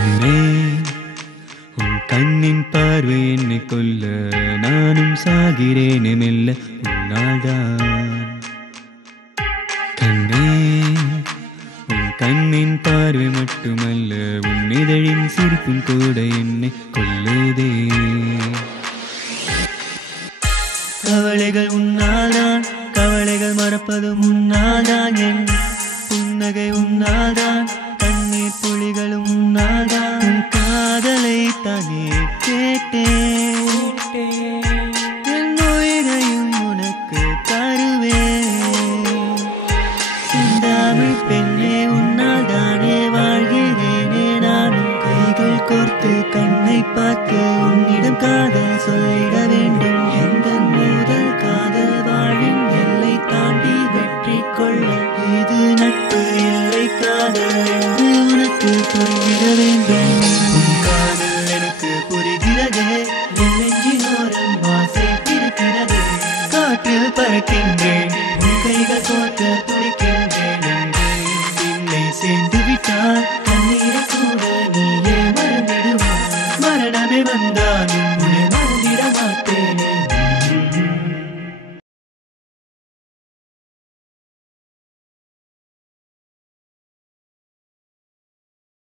பெண்ணே உன் கண்ணின் பார்வை என்னை கொல்ல, நானும் சாகிறேனே மெல்ல உன்னால்தான். கண்ணே உன் கண்ணின் பார்வை மட்டுமல்ல, உன் இதழின் சிரிப்பும் கூட என்னை கொல்லுதே. கவலைகள் உன்னால்தான், கவலைகள் மறப்பதும் உன்னால்தான், என் புன்னகை உன்னால்தான், கண்ணீர் புலிகளும் உன்னால்தான். உன் காதலை தானே கேட்டேன், என் உயிரையும் உனக்கு தருவேன். சிந்தாமல் பெண்ணே உன்னால் தானே வாழ்கிறேனே நானும். கைகள் கோர்த்து கண்ணை பார்த்து உன்னிடம் காதல் சொல்லிட வேண்டும். எந்த முதல் காதல் வாழின் எல்லை தாண்டி வெற்றி கொள்ள, இது நட்பு இல்லை காதல் என்று உனக்கு புரிந்திட வேண்டும். உன் காதல் எனக்கு புரிகிறதே, என் நெஞ்சினோரம் ஆசை இருக்கிறது. காற்றில் பறக்கின்றேன், உன் கைகள் கோர்க்க துடிக்கின்றேன். என்னை சேர்ந்து விட்டால்